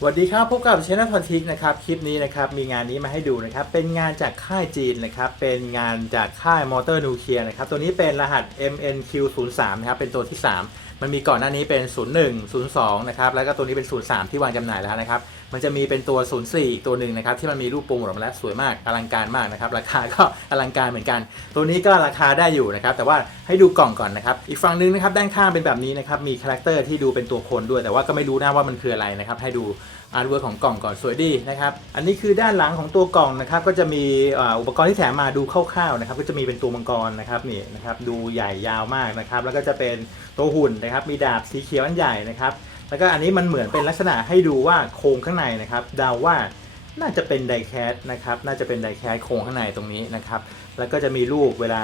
สวัสดีครับพบกับช anel ทอนทิกนะครับคลิปนี้นะครับมีงานนี้มาให้ดูนะครับเป็นงานจากค่ายจีนนะครับเป็นงานจากค่ายมอเตอร์นิวเคลียร์นะครับตัวนี้เป็นรหัส MNQ03 นะครับเป็นตัวที่ 3 มันมีก่อนหน้านี้เป็น 01 02 นะครับแล้วก็ตัวนี้เป็น 03 ที่วางจำหน่ายแล้วนะครับ มันจะมีเป็นตัว 04 อีกตัวหนึ่งนะครับ ที่มันมีรูปโปรโมทออกมาแล้วสวยมากอลังการมากนะครับ ราคาก็อลังการเหมือนกัน ตัวนี้ก็ราคาได้อยู่นะครับ แต่ว่าให้ดูกล่องก่อนนะครับ อีกฝั่งหนึงนะครับด้านข้างเป็นแบบนี้นะครับ มีคาแรคเตอร์ที่ดูเป็นตัวคนด้วย แต่ว่าก็ไม่รู้นะว่ามันคืออะไรนะครับ ให้ดูอาร์ตเวิร์ของกล่องก่อนสวยดีนะครับ อันนี้คือด้านหลังของตัวกล่องนะครับ ก็จะมีอุปกรณ์ที่แถมมาดูคร่าวๆนะครับ ก็จะมีเป็นตัวมังกรนะครับนี่นะครับ ดูใหญ่ยาวมากนะครับ แล้วก็จะเป็นตัวหุ่นนะครับ มีดาบสีเขียวอันใหญ่นะครับ แล้วก็อันนี้มันเหมือนเป็นลักษณะให้ดูว่าโครงข้างในนะครับเดาว่าน่าจะเป็นไดแคสนะครับน่าจะเป็นไดแคสโครงข้างในตรงนี้นะครับแล้วก็จะมีรูปเวลา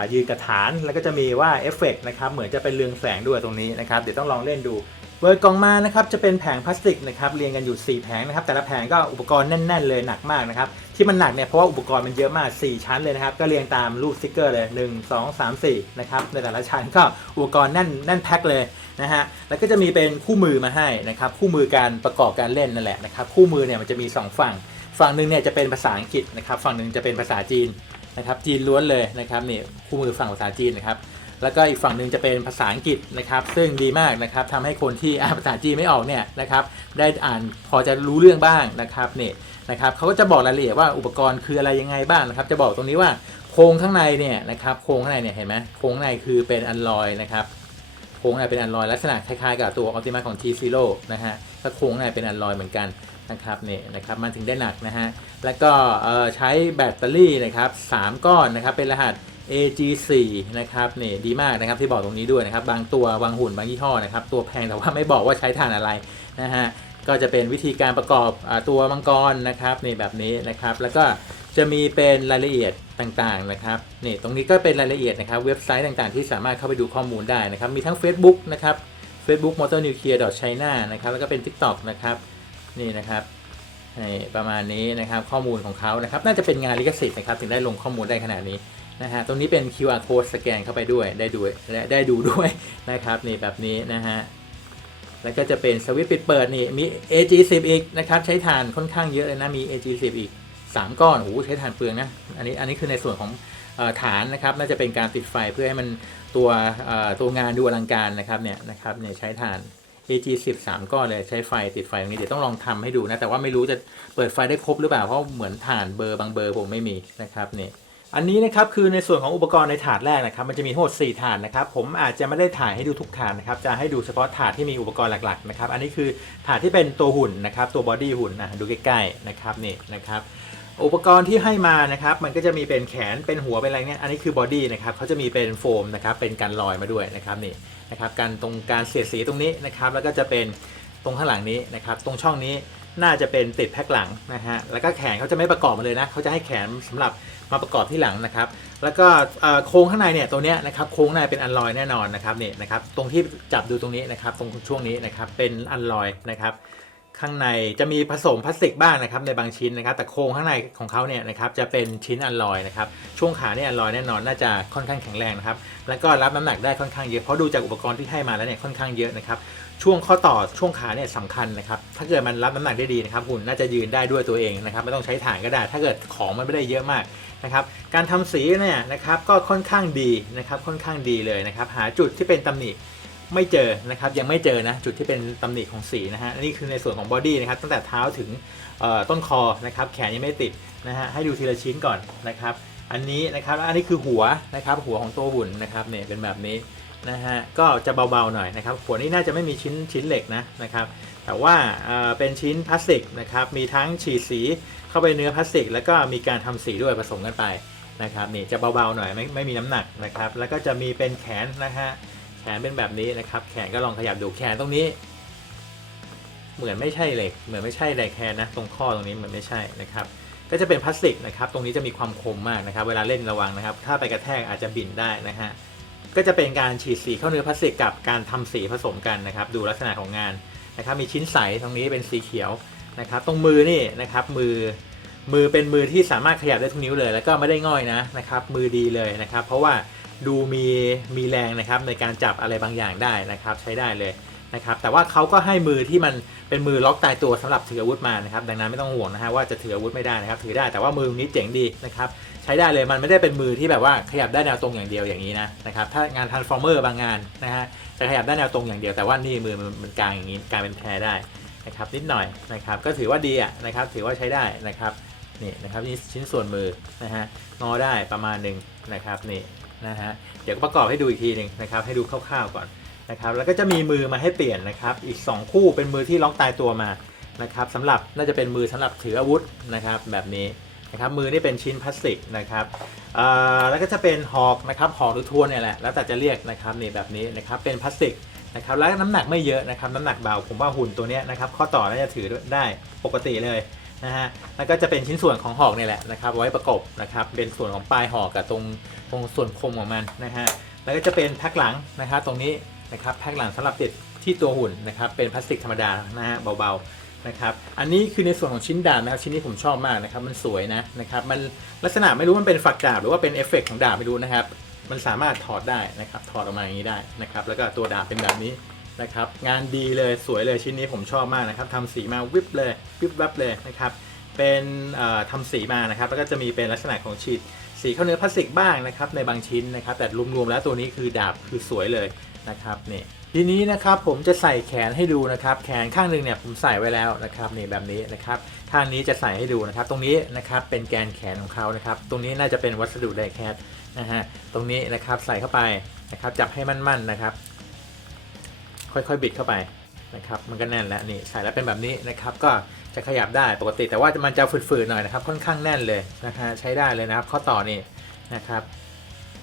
ายืนกระฐานแล้วก็จะมีว่าเอฟเฟกต์นะครับเหมือนจะเป็นเรืองแสงด้วยตรงนี้นะครับเดี๋ยวต้องลองเล่นดูเปิดกล่องมานะครับจะเป็นแผงพลาสติกนะครับเรียงกันอยู่ 4 แผงนะครับแต่ละแผงก็อุปกรณ์แน่น ๆ เลยหนักมากนะครับที่มันหนักเนี่ยเพราะว่าอุปกรณ์มันเยอะมาก 4 ชั้นเลยนะครับก็เรียงตามรูปสติกเกอร์เลย 1 2 3 4นะครับในแต่ละชั้นก็อุปกรณ์แน่นแน่นแพ็คเลย นะฮะแล้วก็จะมีเป็นคู่มือมาให้นะครับคู่มือการประกอบการเล่นนั่นแหละนะครับคู่มือเนี่ยมันจะมี 2 ฝั่ง ฝั่งหนึ่งเนี่ยจะเป็นภาษาอังกฤษนะครับฝั่งหนึ่งจะเป็นภาษาจีนนะครับจีนล้วนเลยนะครับนี่คู่มือฝั่งภาษาจีนนะครับแล้วก็อีกฝั่งหนึ่งจะเป็นภาษาอังกฤษนะครับ ซึ่งดีมากนะครับทำให้คนที่อ่านภาษาจีนไม่ออกเนี่ยนะครับ ได้อ่านพอจะรู้เรื่องบ้างนะครับเนี่ยนะครับเขาก็จะบอกรายละเอียดว่าอุปกรณ์คืออะไรยังไงบ้างนะครับ จะบอกตรงนี้ว่าโครงข้างในเนี่ยนะครับโครงข้างในเนี่ยเห็นไหมโครงข้างในคือเป็นอันลอยนะครับ โครงข้างในเป็นอันลอยลักษณะคล้ายๆกับตัวออ t ติมัของ T Zero นะฮะถ้าโครงข้างในเป็นอันลอยเหมือนกันนะครับเนี่ยนะครับมันถึงได้หนักนะฮะแล้วก็ใช้แบตเตอรี่นะครับ3ก้อนนะครับเป็นรหัส AG4 นะครับนี่ดีมากนะครับที่บอกตรงนี้ด้วยนะครับ บางตัวบางหุ่นบางยี่ห้อนะครับ ตัวแพงแต่ว่าไม่บอกว่าใช้ถ่านอะไรนะฮะก็จะเป็นวิธีการประกอบอตัวมังกรนะครับนี่แบบนี้นะครับ แล้วก็ จะมีเป็นรายละเอียดต่างๆนะครับนี่ตรงนี้ก็เป็นรายละเอียดนะครับเว็บไซต์ต่างๆ ที่สามารถเข้าไปดูข้อมูลได้นะครับมีทั้ง Facebook นะครับ Facebook Motor Nuclear China นะครับแล้วก็เป็น TikTok นะครับนี่นะครับประมาณนี้นะครับข้อมูลของเขานะครับน่าจะเป็นงานลิขสิทธิ์นะครับถึงได้ลงข้อมูลได้ขนาดนี้นะฮะตรงนี้เป็น QR code สแกนเข้าไปด้วยได้ดูและได้ดูด้วยนะครับนี่แบบนี้นะฮะแล้วก็จะเป็นสวิตช์ปิดเปิดนี่มี AG10 อีกนะครับใช้ถ่านค่อนข้างเยอะเลยนะมี AG10 อีก 3 ก้อนโอ้โหใช้ถ่านเปลืองนะอันนี้อันนี้คือในส่วนของฐานนะครับน่าจะเป็นการติดไฟเพื่อให้มันตัวตัวงานดูอลังการนะครับเนี่ยนะครับเนี่ยใช้ถ่าน AG10 3ก้อนเลยใช้ไฟติดไฟตรงนี้เดี๋ยวต้องลองทำให้ดูนะ แต่ว่าไม่รู้จะเปิดไฟได้ครบหรือเปล่า เพราะเหมือนถ่านเบอร์บางเบอร์ผมไม่มีนะครับเนี่ยอันนี้นะครับคือในส่วนของอุปกรณ์ในถาดแรกนะครับ มันจะมีทั้งหมด4ถาดนะครับ ผมอาจจะไม่ได้ถ่ายให้ดูทุกถาดนะครับ จะให้ดูเฉพาะถาดที่มีอุปกรณ์หลักๆนะครับ อันนี้คือถาดที่เป็นตัวหุ่นนะครับ ตัวบอดี้หุ่นนะดูใกล้ๆนะครับนี่นะครับ อุปกรณ์ที่ให้มานะครับ มันก็จะมีเป็นแขนเป็นหัวเป็นอะไรเนี่ยอันนี้คือบอดี้นะครับเขาจะมีเป็นโฟมนะครับเป็นกันลอยมาด้วยนะครับนี่นะครับการตรงการเสียดสีตรงนี้นะครับแล้วก็จะเป็นตรงข้างหลังนี้นะครับตรงช่องนี้น่าจะเป็นติดแพ็คหลังนะฮะแล้วก็แขนเขาจะไม่ประกอบมาเลยนะเขาจะให้แขนสำหรับมาประกอบที่หลังนะครับ แล้วก็โครงข้างในเนี่ยตัวเนี้ยนะครับโครงในเป็นอันลอยแน่นอนนะครับนี่นะครับตรงที่จับดูตรงนี้นะครับตรงช่วงนี้นะครับเป็นอันลอยนะครับ ข้างในจะมีผสมพลาสติกบ้างนะครับในบางชิ้นนะครับ แต่โครงข้างในของเขาเนี่ยนะครับจะเป็นชิ้นอัลลอยนะครับช่วงขาเนี่ยอัลลอยแน่นอนน่าจะค่อนข้างแข็งแรงนะครับแล้วก็รับน้ำหนักได้ค่อนข้างเยอะเพราะดูจากอุปกรณ์ที่ให้มาแล้วเนี่ยค่อนข้างเยอะนะครับช่วงข้อต่อช่วงขาเนี่ยสำคัญนะครับถ้าเกิดมันรับน้ำหนักได้ดีนะครับหุ่นน่าจะยืนได้ด้วยตัวเองนะครับไม่ต้องใช้ถ่านก็ได้ ถ้าเกิดของมันไม่ได้เยอะมากนะครับการทำสีเนี่ยนะครับก็ค่อนข้างดีนะครับค่อนข้างดีเลยนะครับหาจุดที่เป็นตำหนิ ไม่เจอนะครับยังไม่เจอนะจุดที่เป็นตำหนิของสีนะฮะนี่คือในส่วนของบอดี้นะครับตั้งแต่เท้าถึงต้นคอนะครับแขนยังไม่ติดนะฮะให้ดูทีละชิ้นก่อนนะครับ อันนี้นะครับอันนี้คือหัวนะครับหัวของตัวหุ่นนะครับเนี่ยเป็นแบบนี้นะฮะก็จะเบาๆหน่อยนะครับหัวนี้น่าจะไม่มีชิ้นชิ้นเหล็กนะนะครับแต่ว่าเป็นชิ้นพลาสติกนะครับมีทั้งฉีดสีเข้าไปเนื้อพลาสติก แล้วก็มีการทำสีด้วยผสมกันไปนะครับนี่จะเบาๆหน่อยไม่ไม่มีน้ำหนักนะครับแล้วก็จะมีเป็นแขนนะฮะ นเป็นแบบนี้นะครับ แขนก็ลองขยับดูแขนตรงนี้ เหมือนไม่ใช่เหล็ก เหมือนไม่ใช่ไดแคนนะ ตรงข้อตรงนี้เหมือนไม่ใช่นะครับ ก็จะเป็นพลาสติกนะครับ ตรงนี้จะมีความคมมากนะครับ เวลาเล่นระวังนะครับ ถ้าไปกระแทกอาจจะบินได้นะฮะ ก็จะเป็นการฉีดสีเข้าเนื้อพลาสติกกับการทำสีผสมกันนะครับ ดูลักษณะของงานนะครับ มีชิ้นใสตรงนี้เป็นสีเขียวนะครับ ตรงมือนี่นะครับ มือมือเป็นมือที่สามารถขยับได้ทุกนิ้วเลย แล้วก็ไม่ได้ง่อยนะนะครับ มือดีเลยนะครับ เพราะว่า ดูมีมีแรงนะครับในการจับอะไรบางอย่างได้นะครับใช้ได้เลยนะครับแต่ว่าเขาก็ให้มือที่มันเป็นมือล็อกตายตัวสำหรับถืออาวุธมานะครับดังนั้นไม่ต้องห่วงนะฮะว่าจะถืออาวุธไม่ได้นะครับถือได้แต่ว่ามือตรงนี้เจ๋งดีนะครับใช้ได้เลยมันไม่ได้เป็นมือที่แบบว่าขยับได้แนวตรงอย่างเดียวอย่างนี้นะนะครับถ้างานทันฟอร์เมอร์บางงานนะฮะจะขยับได้แนวตรงอย่างเดียวแต่ว่านี่มือมันมันกลางอย่างนี้กลายเป็นแพรได้นะครับนิดหน่อยนะครับก็ถือว่าดีอะนะครับถือว่าใช้ได้นะครับนี่นะครับนี่ชิ้นส่วนมือนะฮะงอได้ประมาณหนึ่งนะครับนี่ นะฮะเดี๋ยวประกอบให้ดูอีกทีหนึ่งนะครับให้ดูคร่าวๆก่อนนะครับแล้วก็จะมีมือมาให้เปลี่ยนนะครับอีก 2 คู่เป็นมือที่ล็อกตายตัวมานะครับสำหรับน่าจะเป็นมือสำหรับถืออาวุธนะครับแบบนี้นะครับมือนี่เป็นชิ้นพลาสติกนะครับแล้วก็จะเป็นหอกนะครับหอกหรือทวนเนี่ยแหละแล้วแต่จะเรียกนะครับนี่แบบนี้นะครับเป็นพลาสติกนะครับแล้วน้ำหนักไม่เยอะนะครับน้ำหนักเบาผมว่าหุ่นตัวเนี้ยนะครับข้อต่อน่าจะถือได้ปกติเลย นะฮะแล้วก็จะเป็นชิ้นส่วนของหอกเนี่ยแหละนะครับ ไว้ประกบนะครับ เป็นส่วนของปลายหอกกับตรงตรงส่วนคมของมันนะฮะแล้วก็จะเป็นแพ็คหลังนะครับตรงนี้นะครับแพ็คหลังสำหรับติดที่ตัวหุ่นนะครับเป็นพลาสติกธรรมดานะฮะเบาๆนะครับอันนี้คือในส่วนของชิ้นดาบนะครับชิ้นนี้ผมชอบมากนะครับมันสวยนะนะครับมันลักษณะไม่รู้มันเป็นฝักดาบหรือว่าเป็นเอฟเฟกต์ของดาบไม่รู้นะครับมันสามารถถอดได้นะครับถอดออกมาอย่างนี้ได้นะครับแล้วก็ตัวดาบเป็นแบบนี้ นะครับงานดีเลยสวยเลยชิ้นนี้ผมชอบมากนะครับทำสีมาวิบเลยวิบวับเลยนะครับเป็นทำสีมานะครับแล้วก็จะมีเป็นลักษณะของฉีดสีเข้าเนื้อพลาสติกบ้างนะครับในบางชิ้นนะครับแต่รวมๆแล้วตัวนี้คือดาบคือสวยเลยนะครับนี่ทีนี้นะครับผมจะใส่แขนให้ดูนะครับแขนข้างหนึ่งเนี่ยผมใส่ไว้แล้วนะครับนี่แบบนี้นะครับข้างนี้จะใส่ให้ดูนะครับ ตรงนี้นะครับเป็นแกนแขนของเขานะครับ ตรงนี้น่าจะเป็นวัสดุไดแคสนะฮะตรงนี้นะครับใส่เข้าไปนะครับจับให้มั่นๆนะครับ ค่อยๆ บิดเข้าไปนะครับมันก็แน่นแล้วนี่ใส่แล้วเป็นแบบนี้นะครับก็จะขยับได้ปกติ แต่ว่ามันจะฝืดๆหน่อยนะครับค่อนข้างแน่นเลยนะฮะใช้ได้เลยนะครับ ข้อต่อนี่นะครับ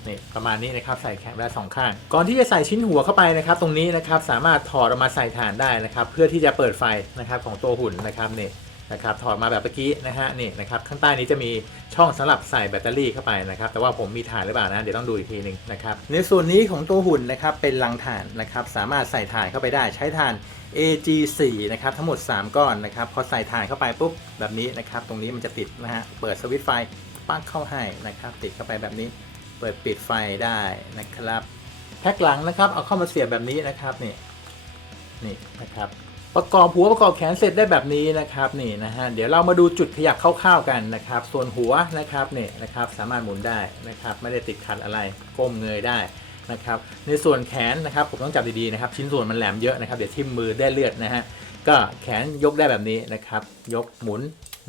นี่ประมาณนี้นะครับใส่แขนได้สองข้าง ก่อนที่จะใส่ชิ้นหัวเข้าไปนะครับ ตรงนี้นะครับสามารถถอดออกมาใส่ฐานได้นะครับ เพื่อที่จะเปิดไฟนะครับของตัวหุ่นนะครับนี่ นะครับถอดมาแบบเมื่อกี้นะฮะนี่นะครับข้างใต้นี้จะมีช่องสำหรับใส่แบตเตอรี่เข้าไปนะครับแต่ว่าผมมีฐานหรือเปล่านะเดี๋ยวต้องดูอีกทีหนึ่งนะครับในส่วนนี้ของตัวหุ่นนะครับเป็นลังฐานนะครับสามารถใส่ฐานเข้าไปได้ใช้ฐาน AG4 นะครับทั้งหมด 3 ก้อนนะครับพอใส่ฐานเข้าไปปุ๊บแบบนี้นะครับตรงนี้มันจะติดนะฮะเปิดสวิตช์ไฟปักเข้าให้นะครับติดเข้าไปแบบนี้เปิดปิดไฟได้นะครับแพ็คหลังนะครับเอาเข้ามาเสียบแบบนี้นะครับนี่นี่นะครับ ประกอบหัวประกอบแขนเสร็จได้แบบนี้นะครับนี่นะฮะเดี๋ยวเรามาดูจุดขยับคร่าวๆกันนะครับ ส่วนหัวนะครับนี่นะครับสามารถหมุนได้นะครับ ไม่ได้ติดขัดอะไรก้มเงยได้นะครับ ในส่วนแขนนะครับผมต้องจับดีๆนะครับ ชิ้นส่วนมันแหลมเยอะนะครับเดี๋ยวทิ่มมือได้เลือดนะฮะก็แขนยกได้แบบนี้นะครับ ยกหมุน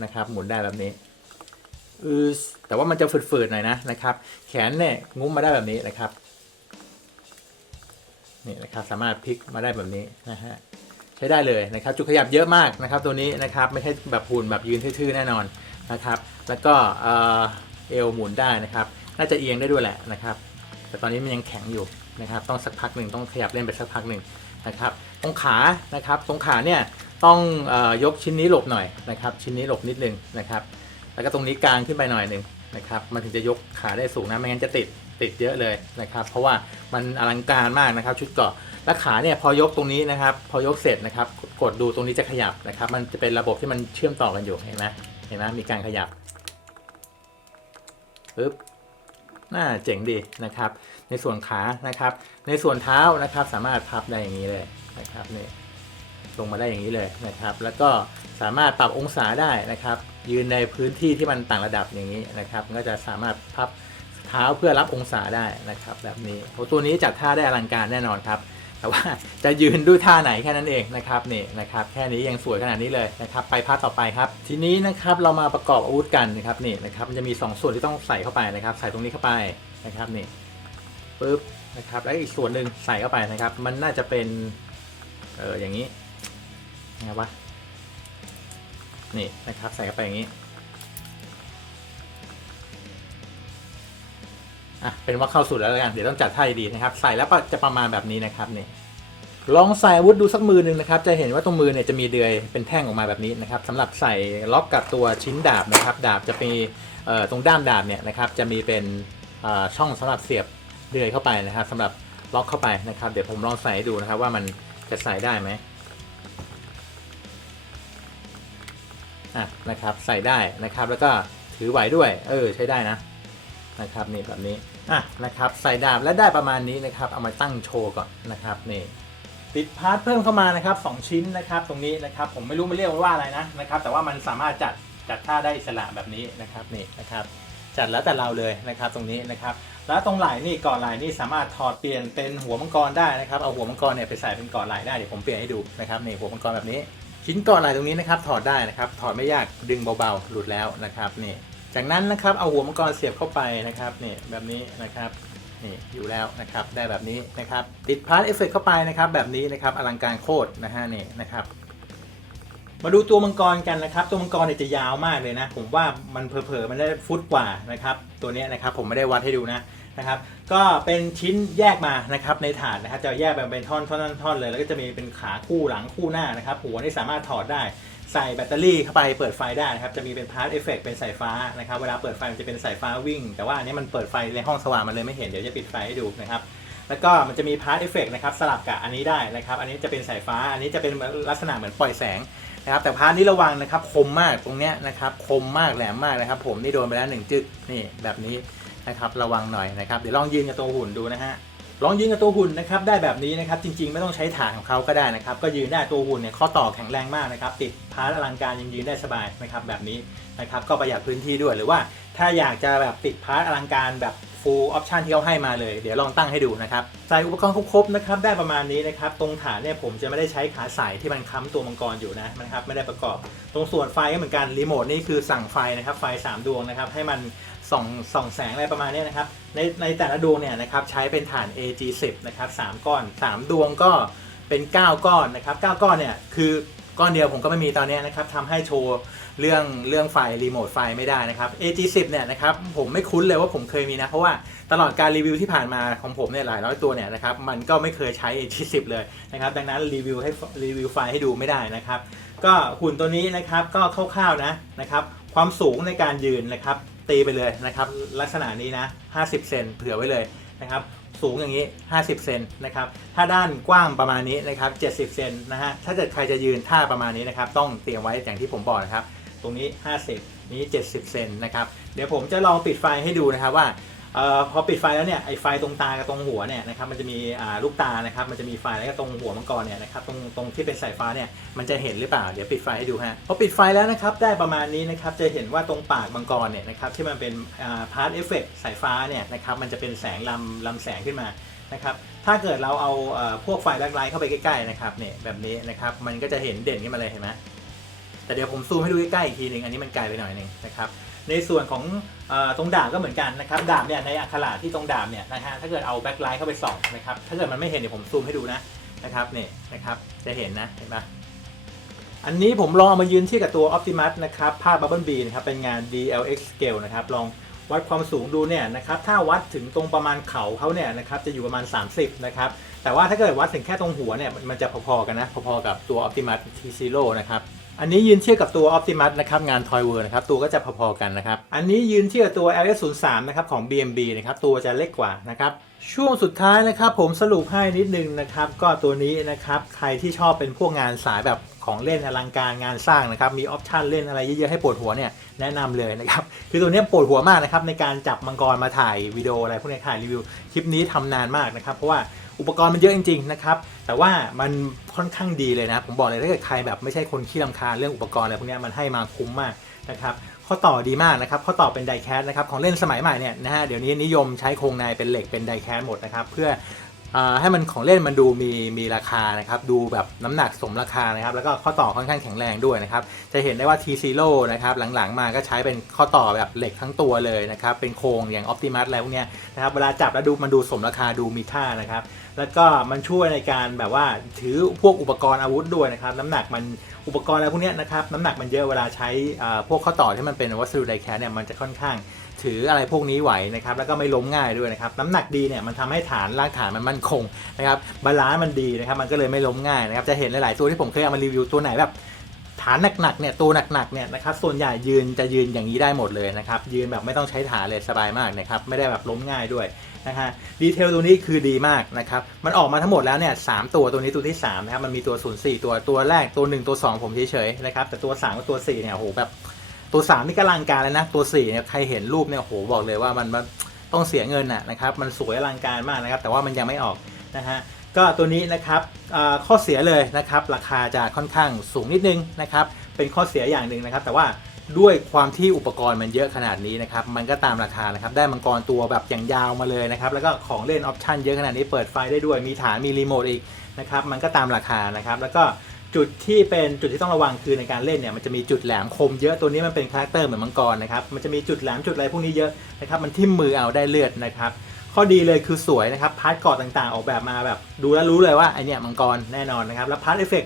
นะครับ หมุนได้แบบนี้อือแต่ว่ามันจะฝืดๆหน่อยนะนะครับ แขนเนี่ยงุ้มมาได้แบบนี้นะครับนี่นะครับสามารถพลิกมาได้แบบนี้นะฮะ ใช้ได้เลยนะครับ จุดขยับเยอะมากนะครับ ตัวนี้นะครับไม่ใช่แบบหุ่นแบบยืนทื่อๆแน่นอนนะครับ แล้วก็เอเอวหมุนได้นะครับ น่าจะเอียงได้ด้วยแหละนะครับ แต่ตอนนี้มันยังแข็งอยู่นะครับ ต้องสักพักหนึ่งต้องขยับเล่นไปสักพักหนึ่งนะครับ ตรงขานะครับตรงขาเนี่ยต้องอยกชิ้นนี้หลบหน่อยนะครับ ชิ้นนี้หลบนิดนึงนะครับ แล้วก็ตรงนี้กลางขึ้นไปหน่อยหนึ่งนะครับ มันถึงจะยกขาได้สูงนะไม่งั้นจะติดติดเยอะเลยนะครับ เพราะว่ามันอลังการมากนะครับ ชุดเกาะ และขาเนี่ยพอยกตรงนี้นะครับ พอยกเสร็จนะครับ กดดูตรงนี้จะขยับนะครับ มันจะเป็นระบบที่มันเชื่อมต่อกันอยู่เห็นไหมเห็นไหมมีการขยับปึ๊บน่าเจ๋งดีนะครับ ในส่วนขานะครับ ในส่วนเท้านะครับ สามารถพับได้อย่างนี้เลยนะครับนี่ลงมาได้อย่างนี้เลยนะครับ แล้วก็สามารถปรับองศาได้นะครับ ยืนในพื้นที่ที่มันต่างระดับอย่างนี้นะครับ ก็จะสามารถพับเท้าเพื่อรับองศาได้นะครับ แบบนี้โอ้ตัวนี้จัดท่าได้อลังการแน่นอนครับ แต่ว่าจะยืนด้วยท่าไหนแค่นั้นเองนะครับนี่นะครับแค่นี้ยังสวยขนาดนี้เลยนะครับไปพาร์ทต่อไปครับ ทีนี้นะครับเรามาประกอบอาวุธกันนะครับนี่นะครับมันจะมี 2 ส่วนที่ต้องใส่เข้าไปนะครับ ใส่ตรงนี้เข้าไปนะครับนี่ปึ๊บนะครับแล้วอีกส่วนหนึ่งใส่เข้าไปนะครับ มันน่าจะเป็นเอออย่างนี้ไงวะนี่นะครับใส่เข้าไปอย่างนี้ อะเป็นว่าเข้าสุดแล้วแล้วกันเดี๋ยวต้องจัดท่าดีนะครับ ใส่แล้วก็จะประมาณแบบนี้นะครับนี่ลองใส่อาวุธดูสักมือหนึ่งนะครับ จะเห็นว่าตรงมือเนี่ยจะมีเดือยเป็นแท่งออกมาแบบนี้นะครับสำหรับใส่ล็อกกับตัวชิ้นดาบนะครับ ดาบจะมีตรงด้ามดาบเนี่ยนะครับ จะมีเป็นช่องสำหรับเสียบเดือยเข้าไปนะครับสำหรับล็อกเข้าไปนะครับ เดี๋ยวผมลองใส่ให้ดูนะครับว่ามันจะใส่ได้ไหมอะนะครับใส่ได้นะครับ แล้วก็ถือไหวด้วย เออใช้ได้นะ นะครับนี่แบบนี้อะนะครับใส่ดาบและได้ประมาณนี้นะครับเอามาตั้งโชว์ก่อนนะครับนี่ติดพาร์ทเพิ่มเข้ามานะครับสองชิ้นนะครับตรงนี้นะครับผมไม่รู้มันเรียกว่าอะไรนะนะครับแต่ว่ามันสามารถจัดจัดท่าได้อิสระแบบนี้นะครับนี่นะครับจัดแล้วแต่เราเลยนะครับตรงนี้นะครับแล้วตรงไหล่นี่ก่อนไหล่นี่สามารถถอดเปลี่ยนเป็นหัวมังกรได้นะครับเอาหัวมังกรเนี่ยไปใส่เป็นก่อนไหล่ได้เดี๋ยวผมเปลี่ยนให้ดูนะครับนี่หัวมังกรแบบนี้ชิ้นก่อนไหล่ตรงนี้นะครับถอดได้นะครับถอดไม่ยากดึงเบาๆหลุดแล้วนะครับนี่ จากนั้นนะครับเอาหัวมังกรเสียบเข้าไปนะครับนี่แบบนี้นะครับนี่อยู่แล้วนะครับได้แบบนี้นะครับติดพาร์ทเอฟเฟกเข้าไปนะครับแบบนี้นะครับอลังการโคตรนะฮะนี่นะครับมาดูตัวมังกรกันนะครับ ตัวมังกรเนี่ยจะยาวมากเลยนะ ผมว่ามันเผลอๆมันได้ฟุตกว่านะครับ ตัวนี้นะครับผมไม่ได้วัดให้ดูนะนะครับ ก็เป็นชิ้นแยกมานะครับในถาดนะครับจะแยกแบบเป็นท่อนท่อนท่อนเลย แล้วก็จะมีเป็นขาคู่หลังคู่หน้านะครับ หัวนี่สามารถถอดได้ ใส่แบตเตอรี่เข้าไปเปิดไฟได้นะครับ จะมีเป็นพาร์ทเอฟเฟกเป็นสายฟ้านะครับ เวลาเปิดไฟมันจะเป็นสายฟ้าวิ่ง แต่ว่าอันนี้มันเปิดไฟในห้องสว่างมันเลยไม่เห็น เดี๋ยวจะปิดไฟให้ดูนะครับ แล้วก็มันจะมีพาร์ทเอฟเฟกนะครับสลับกับอันนี้ได้นะครับ อันนี้จะเป็นสายฟ้า อันนี้จะเป็นลักษณะเหมือนปล่อยแสงนะครับ แต่พาร์ทนี้ระวังนะครับ คมมากตรงเนี้ยนะครับ คมมากแหลมมากนะครับ ผมนี่โดนไปแล้วหนึ่งจึกนี่แบบนี้นะครับ ระวังหน่อยนะครับ เดี๋ยวลองยืนกับตัวหุ่นดูนะฮะ ลองยืนกับตัวหุ่นนะครับได้แบบนี้นะครับจริงๆ ไม่ต้องใช้ฐานของเขาก็ได้นะครับก็ยืนได้ตัวหุ่นเนี่ยข้อต่อแข็งแรงมากนะครับติดพาร์ทอลังการยังยืนได้สบายนะครับแบบนี้นะครับก็ประหยัดพื้นที่ด้วยหรือว่าถ้าอยากจะแบบติดพาร์ทอลังการแบบ full option ที่เขาให้มาเลย เดี๋ยวลองตั้งให้ดูนะครับใส่อุปกรณ์ครบๆนะครับได้ประมาณนี้นะครับตรงฐานเนี่ยผมจะไม่ได้ใช้ขาสายที่มันค้ำตัวมังกรอยู่นะนะครับไม่ได้ประกอบ ตรงส่วนไฟก็เหมือนกันรีโมทนี่คือสั่งไฟนะครับไฟ 3 ดวงนะครับให้มัน สองสองแสงอะไรประมาณนี้นะครับ ในในแต่ละดวงเนี่ยนะครับใช้เป็นฐาน AG10 นะครับ3ก้อน 3 ดวงก็เป็น 9 ก้อนนะครับ 9 ก้อนเนี่ยคือก้อนเดียวผมก็ไม่มีตอนนี้นะครับทำให้โชว์เรื่องเรื่องไฟรีโมทไฟไม่ได้นะครับ AG10 เนี่ยนะครับผมไม่คุ้นเลยว่าผมเคยมีนะ เพราะว่าตลอดการรีวิวที่ผ่านมาของผมเนี่ยหลายร้อยตัวเนี่ยนะครับมันก็ไม่เคยใช้ AG10 เลยนะครับดังนั้นรีวิวให้รีวิวไฟให้ดูไม่ได้นะครับ ก็หุ่นตัวนี้นะครับก็คร่าวๆนะนะครับความสูงในการยืนนะครับ ตีไปเลยนะครับลักษณะนี้นะ 50 เซนเผื่อไว้เลยนะครับสูงอย่างนี้ 50 เซนนะครับถ้าด้านกว้างประมาณนี้นะครับ 70 เซนนะฮะถ้าเกิดใครจะยืนท่าประมาณนี้นะครับต้องเตรียมไว้อย่างที่ผมบอกนะครับ ตรงนี้ 50 นี้ 70 เซนนะครับเดี๋ยวผมจะลองปิดไฟให้ดูนะครับว่า ออพอปิดไฟแล้วเนี่ยไอไฟตรงตากับตรงหัวเนี่ยนะครับมันจะมีอ่าลูกตานะครับมันจะมีไฟแล้วก็ตรงหัวมังกรเนี่ยนะครับตรงตรงที่เป็นสายฟ้าเนี่ยมันจะเห็นหรือเปล่าเดี๋ยวปิดไฟให้ดูฮะพอปิดไฟแล้วนะครับได้ประมาณนี้นะครับจะเห็นว่าตรงปากมังกรเนี่ยนะครับที่มันเป็นพาร์ทเอฟเฟกสายฟ้าเนี่ยนะครับมันจะเป็นแสงลำลำแสงขึ้นมานะครับถ้าเกิดเราเอาพวกไฟแบ็คไลท์เข้าไปใกล้ๆนะครับเนี่ยแบบนี้นะครับมันก็จะเห็นเด่นขึ้นมาเลยเห็นไหมแต่เดี๋ยวผมซูมให้ดูใกล้ๆอีกทีหนึ่งอันนี้มันไกลไปหน่อยหนึ่งนะครับ ในส่วนของอตรงดาบก็เหมือนกันนะครับดาบเนี่ยในอักขระที่ตรงดาบเนี่ยนะฮะถ้าเกิดเอาแบ็คไลท์เข้าไปส่องนะครับถ้าเกิดมันไม่เห็นเดี๋ยวผมซูมให้ดูนะนะครับเนี่ยนะครับจะเห็นนะเห็นปะอันนี้ผมลองเอามายืนเทียบกับตัว Optimus นะครับภาพ Bubble B นะครับเป็นงาน DLX Scale นะครับลองวัดความสูงดูเนี่ยนะครับถ้าวัดถึงตรงประมาณเข่าเขาเนี่ยนะครับจะอยู่ประมาณ 30 นะครับ แต่ว่าถ้าเกิดวัดถึงแค่ตรงหัวเนี่ยมันจะพอๆกันนะ พอๆกับตัว Optimus T0 นะครับ อันนี้ยืนเทียบกับตัว Optimus นะครับงาน Toy World นะครับตัวก็จะพอๆกันนะครับ อันนี้ยืนเทียบกับตัว LS03 นะครับของ BMB นะครับตัวจะเล็กกว่านะครับช่วงสุดท้ายนะครับผมสรุปให้นิดนึงนะครับก็ตัวนี้นะครับใครที่ชอบเป็นพวกงานสายแบบของเล่นอลังการงานสร้างนะครับมีออปชันเล่นอะไรเยอะๆให้ปวดหัวเนี่ยแนะนำเลยนะครับคือตัวนี้ปวดหัวมากนะครับในการจับมังกรมาถ่ายวิดีโออะไรพวกนี้ถ่ายรีวิวคลิปนี้ทำนานมากนะครับเพราะว่า อุปกรณ์มันเยอะจริงๆนะครับ แต่ว่ามันค่อนข้างดีเลยนะ ผมบอกเลยถ้าเกิดใครแบบไม่ใช่คนขี้รำคาญเรื่องอุปกรณ์อะไรพวกนี้มันให้มาคุ้มมากนะครับข้อต่อดีมากนะครับข้อต่อเป็นไดแคสนะครับของเล่นสมัยใหม่เนี่ยนะฮะเดี๋ยวนี้นิยมใช้โครงในเป็นเหล็กเป็นไดแคสหมดนะครับเพื่อ ให้มันของเล่นมันดูมีมีราคานะครับดูแบบน้ำหนักสมราคานะครับแล้วก็ข้อต่อค่อนข้างแข็งแรงด้วยนะครับจะเห็นได้ว่า T0 นะครับหลังๆมาก็ใช้เป็นข้อต่อแบบเหล็กทั้งตัวเลยนะครับเป็นโครงอย่าง Optimus อะไรพวกเนี้ยนะครับเวลาจับแล้วดูมันดูสมราคาดูมีท่านะครับแล้วก็มันช่วยในการแบบว่าถือพวกอุปกรณ์อาวุธด้วยนะครับน้ำหนักมันอุปกรณ์อะไรพวกเนี้ยนะครับน้ำหนักมันเยอะเวลาใช้พวกข้อต่อที่มันเป็นวัสดุไดแคสเนี่ยมันจะค่อนข้าง ถืออะไรพวกนี้ไหวนะครับแล้วก็ไม่ล้มง่ายด้วยนะครับน้ำหนักดีเนี่ยมันทำให้ฐานรากฐานมันมั่นคงนะครับบาลานซ์มันดีนะครับมันก็เลยไม่ล้มง่ายนะครับจะเห็นหลายๆตัวที่ผมเคยเอามารีวิวตัวไหนแบบฐานหนักๆเนี่ยตัวหนักๆเนี่ยนะครับส่วนใหญ่ยืนจะยืนอย่างนี้ได้หมดเลยนะครับยืนแบบไม่ต้องใช้ฐานเลยสบายมากนะครับไม่ได้แบบล้มง่ายด้วยนะฮะดีเทลตัวนี้คือดีมากนะครับมันออกมาทั้งหมดแล้วเนี่ยสามตัวตัวนี้ตัวที่3นะครับมันมีตัว 0 4 ตัวตัวแรกตัว 1 ตัว 2 ผมเฉยๆนะครับแต่ตัว3กับตัว4เนี่ยโหแบบ ตัว3นี่ก็อลังการแล้วนะตัว4เนี่ยใครเห็นรูปเนี่ยโหบอกเลยว่ามันมันต้องเสียเงินน่ะนะครับมันสวยอลังการมากนะครับ แต่ว่ามันยังไม่ออกนะฮะก็ตัวนี้นะครับข้อเสียเลยนะครับ ราคาจะค่อนข้างสูงนิดนึงนะครับ เป็นข้อเสียอย่างหนึ่งนะครับ แต่ว่าด้วยความที่อุปกรณ์มันเยอะขนาดนี้นะครับ มันก็ตามราคานะครับ ได้มังกรตัวแบบอย่างยาวมาเลยนะครับ แล้วก็ของเล่นออปชันเยอะขนาดนี้เปิดไฟได้ด้วย มีฐาน มีรีโมทอีกนะครับ มันก็ตามราคานะครับ แล้วก็ จุดที่เป็นจุดที่ต้องระวังคือในการเล่นเนี่ยมันจะมีจุดแหลมคมเยอะตัวนี้มันเป็นคาแรคเตอร์เหมือนมังกรนะครับมันจะมีจุดแหลมจุดอะไรพวกนี้เยอะนะครับมันทิ่มมือเอาได้เลือดนะครับข้อดีเลยคือสวยนะครับพาร์ทกาะต่างๆ ออกแบบมาแบบ ดูแล้วรู้เลยว่าไอเนี่ยมังกรแน่นอนนะครับแล้วพาร์ทเอฟเฟก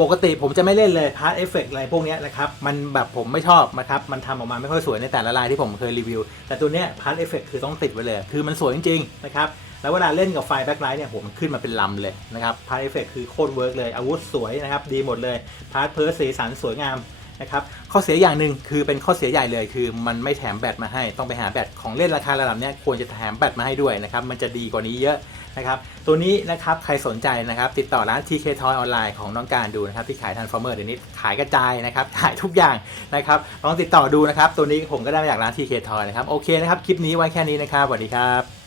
ปกติผมจะไม่เล่นเลยพาร์ทเอฟเฟกอะไรพวกนี้นะครับมันแบบผมไม่ชอบนะครับมันทำออกมาไม่ค่อยสวยในแต่ละลายที่ผมเคยรีวิว แต่ตัวเนี้ยพาร์ทเอฟเฟกคือต้องติดไว้เลย คือมันสวยจริงๆนะครับ แล้วเวลาเล่นกับไฟแบ็คไลท์เนี่ยผมมันขึ้นมาเป็นลำเลยนะครับพาร์ทเอฟเฟกคือโคตรเวิร์กเลย อาวุธสวยนะครับ ดีหมดเลย พาร์ทเพิร์สสีสันสวยงามนะครับ ข้อเสียอย่างหนึ่งคือเป็นข้อเสียใหญ่เลย คือมันไม่แถมแบตมาให้ ต้องไปหาแบตของเล่นราคาระดับเนี้ยควรจะแถมแบตมาให้ด้วยนะครับ มันจะดีกว่านี้เยอะนะครับ ตัวนี้นะครับใครสนใจนะครับติดต่อร้าน TK Toy ออนไลน์ของน้องการดูนะครับที่ขายทันฟอร์เมอร์เดี๋ยวนี้ขายกระจายนะครับขายทุกอย่างนะครับลองติดต่อดูนะครับตัวนี้ผมก็ได้มาจากร้าน TK Toy นะครับโอเคนะครับคลิปนี้ไว้แค่นี้นะครับสวัสดีครับ